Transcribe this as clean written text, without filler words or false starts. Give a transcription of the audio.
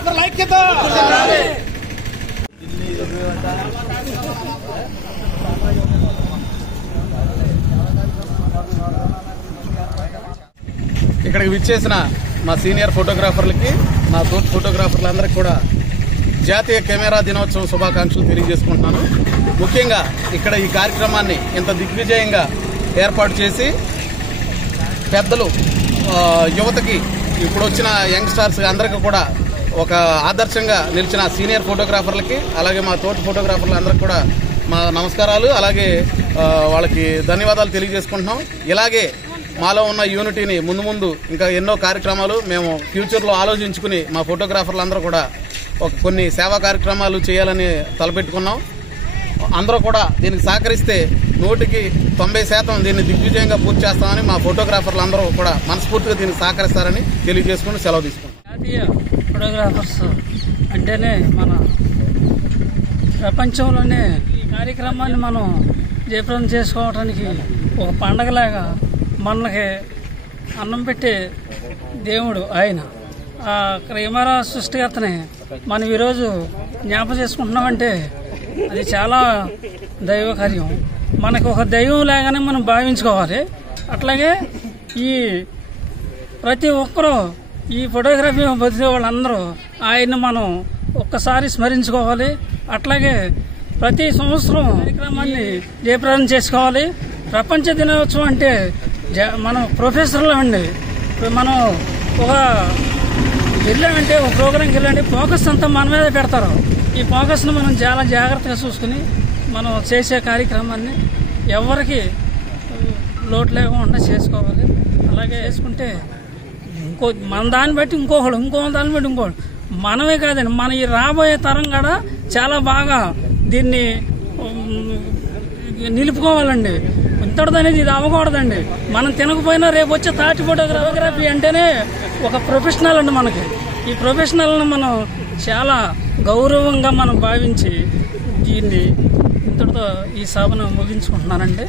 ఫోటోగ్రాఫర్ల ఐక్యత. ఇక్కడికి విచ్చేసిన మా సీనియర్ ఫోటోగ్రాఫర్లకి, మా తోటి ఫోటోగ్రాఫర్లందరికీ కూడా జాతీయ కెమెరా దినోత్సవం శుభాకాంక్షలు తెలియజేసుకుంటున్నాను. ముఖ్యంగా ఇక్కడ ఈ కార్యక్రమాన్ని ఇంత దిగ్విజయంగా ఏర్పాటు చేసి పెద్దలు, యువతకి, ఇప్పుడు వచ్చిన యంగ్స్టార్స్ అందరికీ కూడా ఒక ఆదర్శంగా నిలిచిన సీనియర్ ఫోటోగ్రాఫర్లకి, అలాగే మా తోటి ఫోటోగ్రాఫర్లు అందరికీ కూడా మా నమస్కారాలు, అలాగే వాళ్ళకి ధన్యవాదాలు తెలియజేసుకుంటున్నాం. ఇలాగే మాలో ఉన్న యూనిటీని ముందు ముందు ఇంకా ఎన్నో కార్యక్రమాలు మేము ఫ్యూచర్లో ఆలోచించుకుని మా ఫోటోగ్రాఫర్లు అందరూ కూడా కొన్ని సేవా కార్యక్రమాలు చేయాలని తలపెట్టుకున్నాం. అందరూ కూడా దీనికి సహకరిస్తే 100% దీన్ని దిగ్విజయంగా పూర్తి చేస్తామని మా ఫోటోగ్రాఫర్లు అందరూ కూడా మనస్ఫూర్తిగా దీనికి సహకరిస్తారని తెలియజేసుకుని సెలవు తీసుకుంటాం. జాతీయ ఫోటోగ్రాఫర్స్ అంటేనే మన ప్రపంచంలోనే ఈ కార్యక్రమాన్ని మనం జయప్రదం చేసుకోవడానికి ఒక పండగలాగా మనకి అన్నం పెట్టే దేవుడు ఆయన. ఆ కెమెరా సృష్టికర్తని మనం ఈరోజు జ్ఞాపకం చేసుకుంటున్నామంటే అది చాలా దైవకార్యం. మనకు ఒక దైవం లాగానే మనం భావించుకోవాలి. అట్లాగే ఈ ప్రతి ఒక్కరూ ఈ ఫోటోగ్రఫీ బతికే వాళ్ళందరూ ఆయన్ని మనం ఒక్కసారి స్మరించుకోవాలి. అట్లాగే ప్రతి సంవత్సరం కార్యక్రమాన్ని జయప్రదం చేసుకోవాలి. ప్రపంచ దినోత్సవం అంటే మనం ప్రొఫెసర్లు అండి, మనం ఒక వెళ్ళామంటే ఒక ప్రోగ్రాంకి వెళ్ళండి, ఫోకస్ అంతా మన మీద పెడతారు. ఈ ఫోకస్ను మనం చాలా జాగ్రత్తగా చూసుకుని మనం చేసే కార్యక్రమాన్ని ఎవరికి లోటు లేకుండా చేసుకోవాలి. అలాగే చేసుకుంటే మన దాన్ని బట్టి ఇంకో దాన్ని బట్టి ఇంకోళ్ళు, మనమే కాదండి, మన ఈ రాబోయే తరం కూడా చాలా బాగా దీన్ని నిలుపుకోవాలండి. ఇంతటిది అనేది ఇది అవ్వకూడదండి. మనం తినకపోయినా రేపు వచ్చే తాటి ఫోటోగ్రఫీ అంటేనే ఒక ప్రొఫెషనల్ అండి. మనకి ఈ ప్రొఫెషనల్ని మనం చాలా గౌరవంగా మనం భావించి దీన్ని ఇంతటితో ఈ సభను ముగించుకుంటున్నానండి.